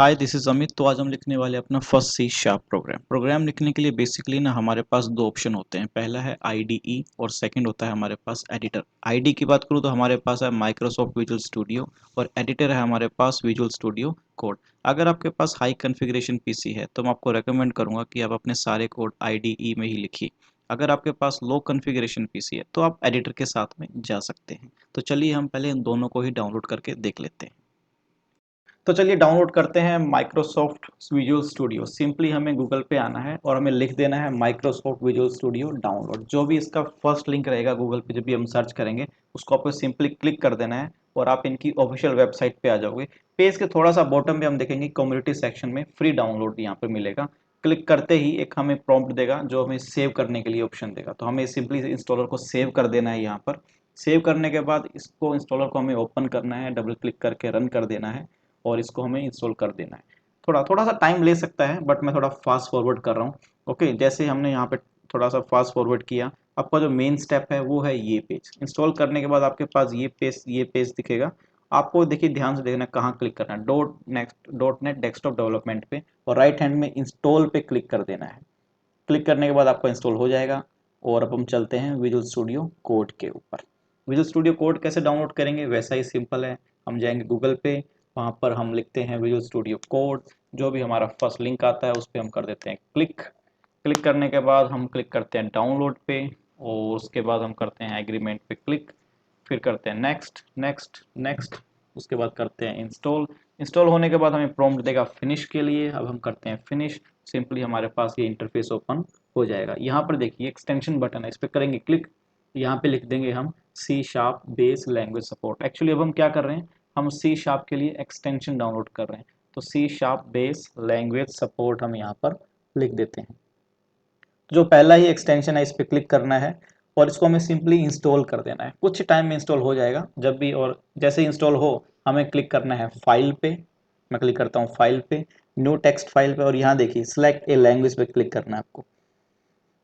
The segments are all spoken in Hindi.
Hi this is Amit. तो आज हम लिखने वाले अपना फर्स्ट सी शार्प प्रोग्राम लिखने के लिए बेसिकली ना हमारे पास दो ऑप्शन होते हैं। पहला है आईडीई और सेकंड होता है हमारे पास एडिटर। आईडी की बात करूँ तो हमारे पास है माइक्रोसॉफ्ट विजुअल स्टूडियो और एडिटर है हमारे पास विजुअल स्टूडियो कोड। अगर आपके पास हाई कॉन्फ़िगरेशन पीसी है तो मैं आपको रेकमेंड करूंगा कि आप अपने सारे कोड आईडीई में ही लिखिए। अगर आपके पास लो कॉन्फ़िगरेशन पीसी है तो आप एडिटर के साथ में जा सकते हैं। तो चलिए हम पहले इन दोनों को ही डाउनलोड करके देख लेते हैं। तो चलिए डाउनलोड करते हैं माइक्रोसॉफ्ट विजुअल स्टूडियो। सिंपली हमें गूगल पे आना है और हमें लिख देना है माइक्रोसॉफ्ट विजुअल स्टूडियो डाउनलोड। जो भी इसका फर्स्ट लिंक रहेगा गूगल पे जब भी हम सर्च करेंगे उसको आपको सिंपली क्लिक कर देना है और आप इनकी ऑफिशियल वेबसाइट पे आ जाओगे। पेज के थोड़ा सा बॉटम पे हम देखेंगे कम्युनिटी सेक्शन में फ्री डाउनलोड यहाँ पर मिलेगा। क्लिक करते ही एक हमें प्रॉम्प्ट देगा जो हमें सेव करने के लिए ऑप्शन देगा। तो हमें सिंपली इंस्टॉलर को सेव कर देना है। यहाँ पर सेव करने के बाद इसको इंस्टॉलर को हमें ओपन करना है, डबल क्लिक करके रन कर देना है और इसको हमें इंस्टॉल कर देना है। थोड़ा थोड़ा सा टाइम ले सकता है बट मैं थोड़ा फास्ट फॉरवर्ड कर रहा हूँ। ओके, जैसे हमने यहाँ पे थोड़ा सा फास्ट फॉरवर्ड किया, आपका जो मेन स्टेप है वो है ये पेज। इंस्टॉल करने के बाद आपके पास ये पेज दिखेगा। आपको देखिए ध्यान से देखना कहाँ क्लिक करना है, डॉट नेट डेस्कटॉप डेवलपमेंट पे और राइट हैंड में इंस्टॉल पे क्लिक कर देना है। क्लिक करने के बाद आपका इंस्टॉल हो जाएगा। और अब हम चलते हैं विजुअल स्टूडियो कोड के ऊपर। विजुअल स्टूडियो कोड कैसे डाउनलोड करेंगे, वैसा ही सिंपल है। हम जाएंगे गूगल पे, वहाँ पर हम लिखते हैं विजुअल स्टूडियो कोड। जो भी हमारा फर्स्ट लिंक आता है उस पर हम कर देते हैं क्लिक। क्लिक करने के बाद हम क्लिक करते हैं डाउनलोड पे और उसके बाद हम करते हैं एग्रीमेंट पे क्लिक। फिर करते हैं नेक्स्ट नेक्स्ट नेक्स्ट। उसके बाद करते हैं इंस्टॉल। इंस्टॉल होने के बाद हमें प्रॉम्प्ट देगा फिनिश के लिए। अब हम करते हैं फिनिश। सिंपली हमारे पास ये इंटरफेस ओपन हो जाएगा। यहाँ पर देखिए एक्सटेंशन बटन है, इस पर करेंगे क्लिक। यहाँ पे लिख देंगे हम C sharp base language support. Actually अब हम क्या कर रहे हैं, हम सी शार्प के लिए एक्सटेंशन डाउनलोड कर रहे हैं। तो C sharp base language support हम यहाँ पर लिख देते हैं। जो पहला ही एक्सटेंशन है इस पर क्लिक करना है और इसको हमें सिंपली इंस्टॉल कर देना है। कुछ टाइम में इंस्टॉल हो जाएगा जब भी, और जैसे इंस्टॉल हो हमें क्लिक करना है फाइल पे। मैं क्लिक करता हूँ फाइल पे, न्यू टेक्स्ट फाइल पे और यहाँ देखिए सिलेक्ट ए लैंग्वेज पे क्लिक करना है आपको।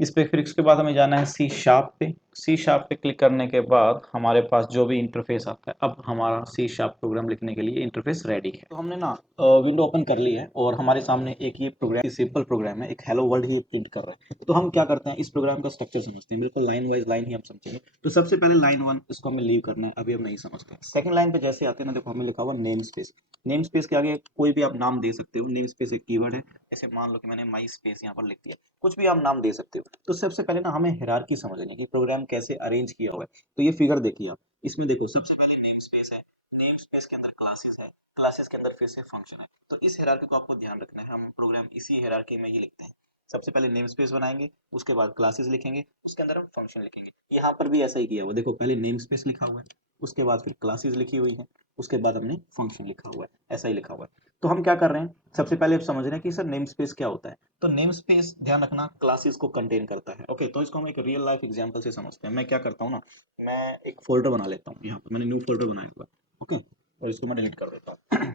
इस पे फिर इसके बाद हमें जाना है सी शार्प पे। सी शार्प पे क्लिक करने के बाद हमारे पास जो भी इंटरफेस आता है, अब हमारा सी शार्प प्रोग्राम लिखने के लिए इंटरफेस रेडी है। तो हमने ना विंडो ओपन कर ली है और हमारे सामने एक ये प्रोग्राम सिंपल प्रोग्राम है, एक हेलो वर्ल्ड ही प्रिंट कर रहा है। तो हम क्या करते हैं, इस प्रोग्राम का स्ट्रक्चर समझते हैं। बिल्कुल लाइन वाइज लाइन ही हम समझेंगे। तो सबसे पहले लाइन वन इसको हमें लीव करना है, अभी हम नहीं समझते हैं। सेकंड लाइन पे जैसे आते हैं ना, देखो हमें लिखा हुआ नेम स्पेस। नेम स्पेस के आगे कोई भी आप नाम दे सकते हो। नेम स्पेस एक कीवर्ड है। जैसे मान लो कि मैंने माई स्पेस यहाँ पर लिख दिया, कुछ भी आप नाम दे सकते हो। तो सबसे पहले ना हमें हायरार्की समझनी है कि प्रोग्राम कैसे अरेंज किया हुआ है। तो ये फिगर देखिए आप, इसमें देखो सबसे पहले नेम स्पेस है। नेम स्पेस के अंदर क्लासेस है, क्लासेस के अंदर फिर से फंक्शन है। तो इस हायरार्की को आपको ध्यान रखना है, हम प्रोग्राम इसी हायरार्की में ही लिखते हैं। सबसे पहले नेम स्पेस बनाएंगे, उसके बाद क्लासेस लिखेंगे, उसके अंदर हम फंक्शन लिखेंगे। यहाँ पर भी ऐसा ही किया हुआ, देखो पहले नेम स्पेस लिखा हुआ है, उसके बाद फिर क्लासेस लिखी हुई है, उसके बाद हमने फंक्शन लिखा हुआ है, ऐसा ही लिखा हुआ है। तो हम क्या कर रहे हैं, सबसे पहले आप समझ रहे हैं कि सर नेम स्पेस क्या होता है। तो नेम स्पेस ध्यान रखना क्लासेस को कंटेन करता है। ओके, तो इसको हम एक रियल लाइफ एग्जांपल से समझते हैं। मैं क्या करता हूँ ना, मैं एक फोल्डर बना लेता हूँ। यहाँ पर मैंने न्यू फोल्डर बनाया हुआ है। ओके, और इसको मैं डिलीट कर देता हूँ।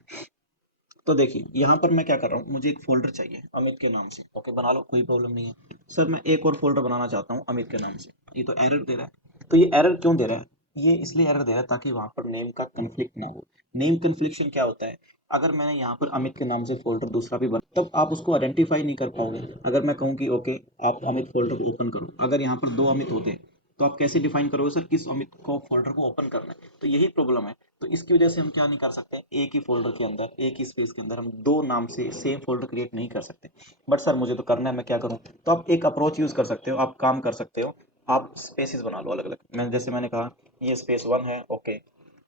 तो देखिए यहाँ पर मैं क्या कर रहा हूँ, मुझे एक फोल्डर चाहिए अमित के नाम से। ओके, बना लो, कोई प्रॉब्लम नहीं है। सर मैं एक और फोल्डर बनाना चाहता हूँ अमित के नाम से। ये तो एरर दे रहा है। तो ये एरर क्यों दे रहा है, ये इसलिए एरर दे रहा है ताकि वहां पर नेम का कंफ्लिक्ट ना हो। नेम कन्फ्लिक्शन क्या होता है, अगर मैंने यहाँ पर अमित के नाम से फोल्डर दूसरा भी बना, तब आप उसको आइडेंटिफाई नहीं कर पाओगे। अगर मैं कहूँ कि ओके आप अमित फोल्डर को ओपन करो, अगर यहाँ पर दो अमित होते तो आप कैसे डिफाइन करोगे सर किस अमित को फोल्डर को ओपन करना है। तो यही प्रॉब्लम है। तो इसकी वजह से हम क्या नहीं कर सकते, एक ही फोल्डर के अंदर एक ही स्पेस के अंदर हम दो नाम से सेम फोल्डर क्रिएट नहीं कर सकते। बट सर मुझे तो करना है, मैं क्या करूं। तो आप एक अप्रोच यूज कर सकते हो, आप काम कर सकते हो। आप स्पेसेस बना लो अलग अलग। जैसे मैंने कहा ये स्पेस वन है। ओके,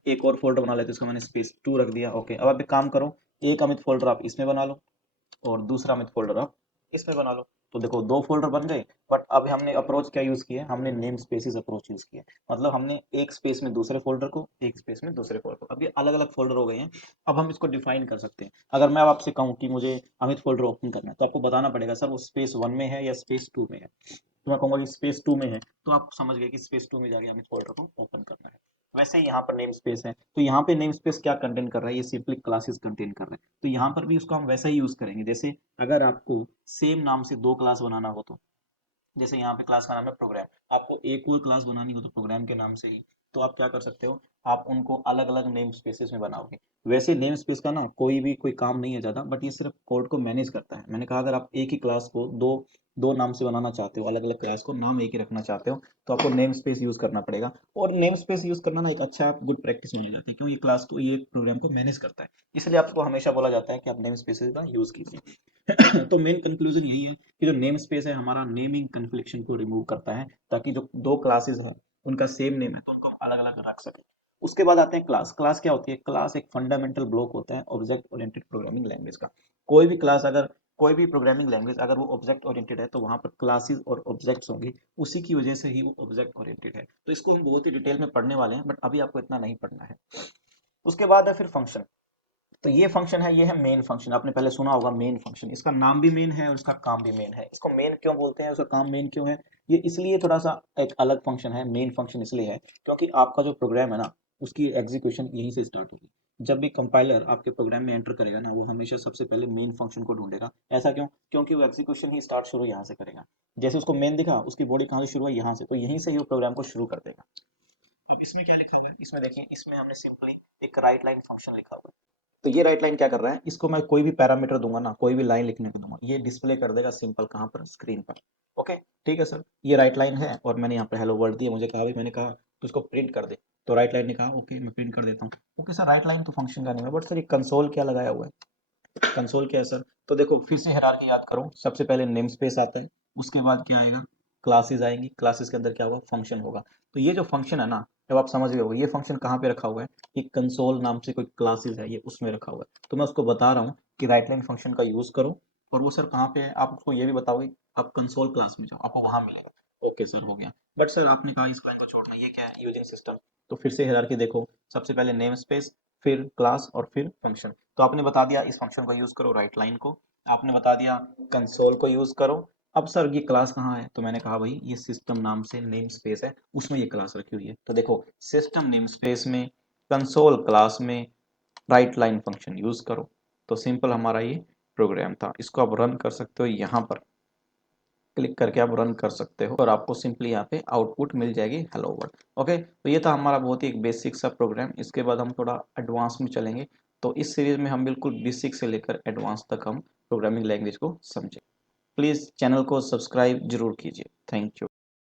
एक और फोल्डर बना लेते हैं, इसको मैंने स्पेस टू रख दिया। ओके, अब आप एक काम करो, एक अमित फोल्डर आप इसमें बना लो और दूसरा अमित फोल्डर आप इसमें बना लो। तो देखो दो फोल्डर बन गए। बट अब हमने अप्रोच क्या यूज किया, हमने नेम स्पेसिस अप्रोच यूज किया। मतलब हमने एक स्पेस में दूसरे फोल्डर को, एक स्पेस में दूसरे फोल्डर को, अब ये अलग अलग फोल्डर हो गए हैं। अब हम इसको डिफाइन कर सकते हैं। अगर मैं अब आपसे कहूँ कि मुझे अमित फोल्डर ओपन करना है, तो आपको बताना पड़ेगा सर वो स्पेस वन में है या स्पेस टू में है। तो मैं कहूंगा कि स्पेस टू में है, तो आप समझ गए कि स्पेस टू में जाके अमित फोल्डर को ओपन करना है। वैसे ही यहाँ पर नेम स्पेस है, तो यहाँ पे नेम स्पेस क्या कंटेन कर रहा है, ये सिंपली क्लासेस कंटेन कर रहा है। तो यहाँ पर भी उसको हम वैसा ही यूज करेंगे। जैसे अगर आपको सेम नाम से दो क्लास बनाना हो, तो जैसे यहाँ पे क्लास का नाम है प्रोग्राम, आपको एक और क्लास बनानी हो तो प्रोग्राम के नाम से ही, तो आप क्या कर सकते हो, आप उनको अलग अलग नेम स्पेसेस में बनाओगे। वैसे नेम स्पेस का ना कोई काम नहीं है ज़्यादा, बट ये सिर्फ कोड को मैनेज करता है। मैंने कहा अगर आप एक ही क्लास को दो दो नाम से बनाना चाहते हो, अलग अलग क्लास को नाम एक ही रखना चाहते हो, तो आपको नेम स्पेस यूज़ करना पड़ेगा। और नेम स्पेस यूज़ करना ना एक अच्छा गुड प्रैक्टिस मानी जाती है, क्यों, ये क्लास को, ये प्रोग्राम को मैनेज करता है, इसलिए आपको हमेशा बोला जाता है कि आप नेम स्पेसेस का यूज़ कीजिए। तो मेन कंक्लूजन यही है कि जो नेम स्पेस है हमारा नेमिंग कन्फ्लिक्शन को रिमूव करता है, ताकि जो दो क्लासेस है उनका सेम नेम है तो उनको अलग अलग रख सके। उसके बाद आते हैं क्लास। क्लास क्या होती है? क्लास एक फंडामेंटल ब्लॉक होता है ऑब्जेक्ट ओरिएंटेड प्रोग्रामिंग लैंग्वेज का। कोई भी क्लास अगर कोई भी प्रोग्रामिंग लैंग्वेज अगर वो ऑब्जेक्ट ओरिएंटेड है तो वहां पर क्लासेस और ऑब्जेक्ट्स होंगे, उसी की वजह से ही वो ऑब्जेक्ट ओरिएंटेड है। तो इसको हम बहुत ही डिटेल में पढ़ने वाले हैं, बट अभी आपको इतना नहीं पढ़ना है। उसके बाद है फिर फंक्शन। तो ये फंक्शन है, ये है मेन फंक्शन। आपने पहले सुना होगा मेन फंक्शन, इसका नाम भी मेन है और इसका काम भी मेन है। इसको मेन क्यों बोलते हैं, उसका काम मेन क्यों है? ये इसलिए थोड़ा सा एक अलग फंक्शन है, मेन फंक्शन इसलिए है क्योंकि आपका जो प्रोग्राम है ना, उसकी एग्जीक्यूशन यहीं से स्टार्ट होगी। जब भी कंपाइलर आपके प्रोग्राम में एंटर करेगा ना, वो हमेशा सबसे पहले मेन फंक्शन को ढूंढेगा। ऐसा क्यों? क्योंकि वो एग्जीक्यूशन ही स्टार्ट शुरू यहाँ से करेगा। जैसे उसको मेन दिखा, उसकी बॉडी कहाँ से शुरू है? यहाँ से, तो यहीं से ही वो प्रोग्राम को शुरू कर देगा। अब इसमें क्या लिखा हुआ है? इसमें देखिए, इसमें हमने सिंपली एक राइट लाइन फंक्शन लिखा हुआ है। तो ये राइट लाइन क्या कर रहा है? इसको मैं कोई भी पैरामीटर दूंगा ना, कोई भी लाइन लिखने को दूंगा, ये डिस्प्ले कर देगा सिंपल कहाँ पर? स्क्रीन पर। ओके, ठीक है सर, ये राइट लाइन है और मैंने यहाँ पे हेलो वर्ल्ड दिया, मुझे कहा भाई, मैंने कहा तो इसको प्रिंट कर दे। तो राइट लाइन ने कहा ओके मैं प्रिंट कर देता हूँ। ओके सर, राइट लाइन तो फंक्शन का नहीं है, बट सर ये कंसोल क्या लगाया हुआ है? कंसोल क्या है सर? तो देखो फिर से हायरार्की याद करो, सबसे पहले नेम स्पेस आता है, उसके बाद क्या आएगा? क्लासेस आएंगी, क्लासेस के अंदर क्या होगा? फंक्शन होगा। तो ये जो फंक्शन है ना, जब आप समझ गए हो ये फंक्शन कहाँ पे रखा हुआ है, ये कंसोल नाम से कोई क्लासेस है, ये उसमें रखा हुआ है। तो मैं उसको बता रहा हूँ कि राइट लाइन फंक्शन का यूज करो। और वो सर कहाँ पे है, आप उसको ये भी बताओगे, आप कंसोल क्लास में जाओ, आपको वहां मिलेगा। ओके सर, हो गया। बट सर आपने कहा इस लाइन को छोड़ना, ये क्या है? Using system. तो फिर से हायरार्की देखो, सबसे पहले नेम स्पेस, फिर क्लास और फिर फंक्शन। तो आपने बता दिया इस फंक्शन को यूज करो, राइट लाइन को। आपने बता दिया कंसोल को यूज करो। अब सर ये क्लास कहाँ है? तो मैंने कहा भाई ये सिस्टम नाम से नेम स्पेस है, उसमें ये क्लास रखी हुई है। तो देखो, सिस्टम नेम स्पेस में, कंसोल क्लास में, राइट लाइन फंक्शन यूज करो। तो सिंपल हमारा ये प्रोग्राम था। इसको आप रन कर सकते हो, यहाँ पर क्लिक करके आप रन कर सकते हो और आपको सिंपली यहाँ पे आउटपुट मिल जाएगी हेलो वर्ल्ड। ओके, तो ये था हमारा बहुत ही एक बेसिक सा प्रोग्राम। इसके बाद हम थोड़ा एडवांस में चलेंगे। तो इस सीरीज में हम बिल्कुल बेसिक से लेकर एडवांस तक हम प्रोग्रामिंग लैंग्वेज को समझें। प्लीज़ चैनल को सब्सक्राइब जरूर कीजिए। Thank you.